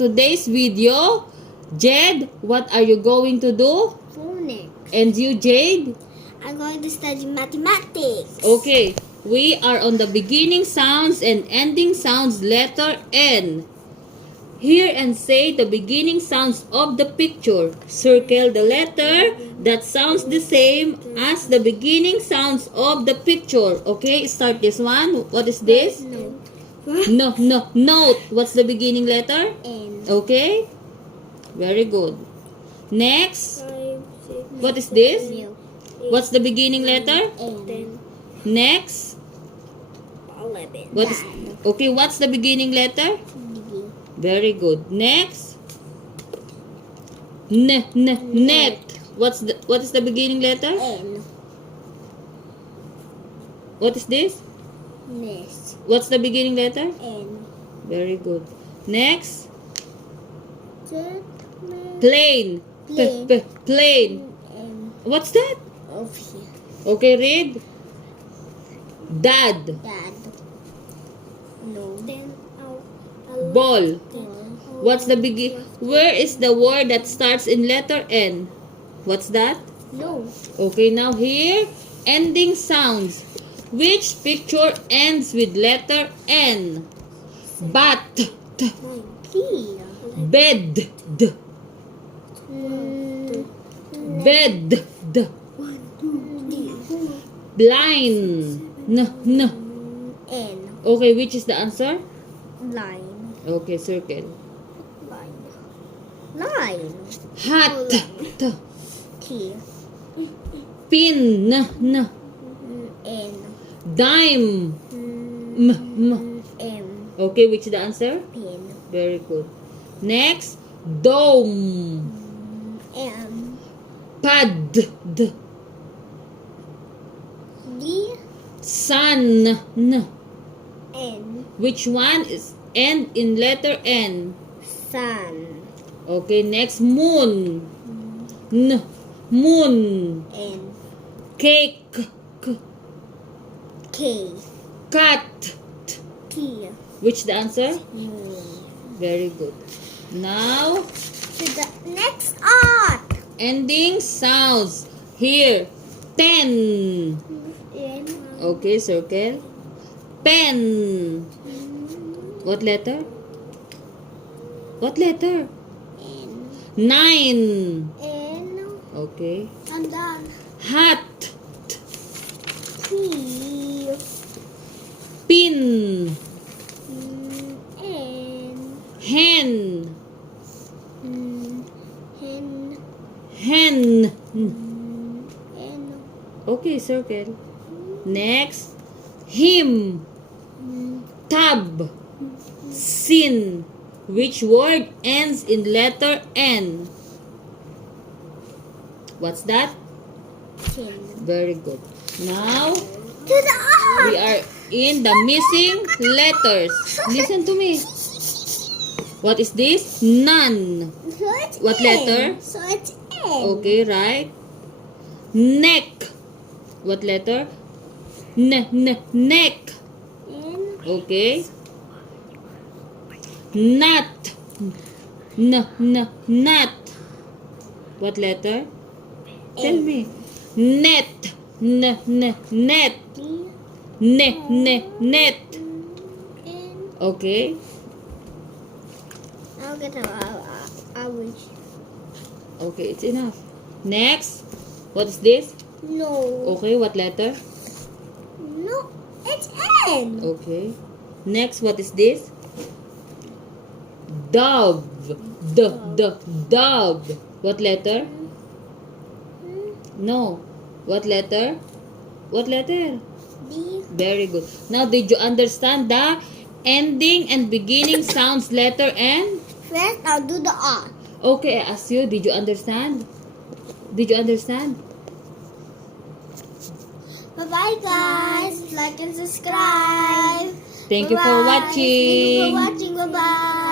Today's video, Jed, what are you going to do? Phonics. And you, Jade? I'm going to study mathematics. Okay, we are on the beginning sounds and ending sounds letter N. Hear and say the beginning sounds of the picture. Circle the letter that sounds the same as the beginning sounds of the picture. Okay, start this one. What is this? No. Note. What's the beginning letter? N. Okay, very good. Next, 5, 6, what is this? milk. What's the beginning letter? N. Next, 11. what is okay? What's the beginning letter? D. Very good. Next, net. What is the beginning letter? N. What is this? Nest. What's the beginning letter? N. Very good. Next, Z. plane. Plane. Plane. N. What's that? Over here. Okay, read. Dad. Dad. No. Then Ball. What's the where is the word that starts in letter N? What's that? No. Okay, now here, ending sounds. Which picture ends with letter N? Bat. Key. Bed. Bed. Blind. N. N. Okay, which is the answer? Line. Okay, circle. Line. Hat. T. Pin. N. N. Dime. M. M. Okay, which is the answer? Pin. Very good. Next, dome. M. Pad. D. Sun. N. N. Which one is end in letter N? Sun. Okay, next, moon. N. Moon. N. Cake. K. Cat. T. Which the answer? Moon. Very good. Now, To the next art. ending sounds. Here, 10. N. Okay, circle. Pen. What letter? What letter? N. 9. N. Okay. I'm done. Hat. P. Pin. N. Hen. Hen. Hen. N. Okay, circle. Next, him. Tab. Sin. Which word ends in letter N? What's that? Tin. Very good. Now, To the art. we are in the missing letters. Listen to me. What is this? None. So it's What N. letter? So it's N. Okay, right. Neck. What letter? Neck. N. Okay. Nut. Nut. What letter? Tell N. me. Net. Net. D. Net. N. Okay. I'll get I wish. Okay, it's enough. Next. What is this? No. Okay, what letter? No. It's N. Okay. Next, what is this? Dove. Dove. What letter? No. What letter? What letter? D. Very good. Now, did you understand the ending and beginning sounds letter N? First, I'll do the art. Okay, I asked you, did you understand? Did you understand? Bye-bye, guys. Like and subscribe. Thank you for Bye-bye. watching. Thank you for watching. Bye-bye.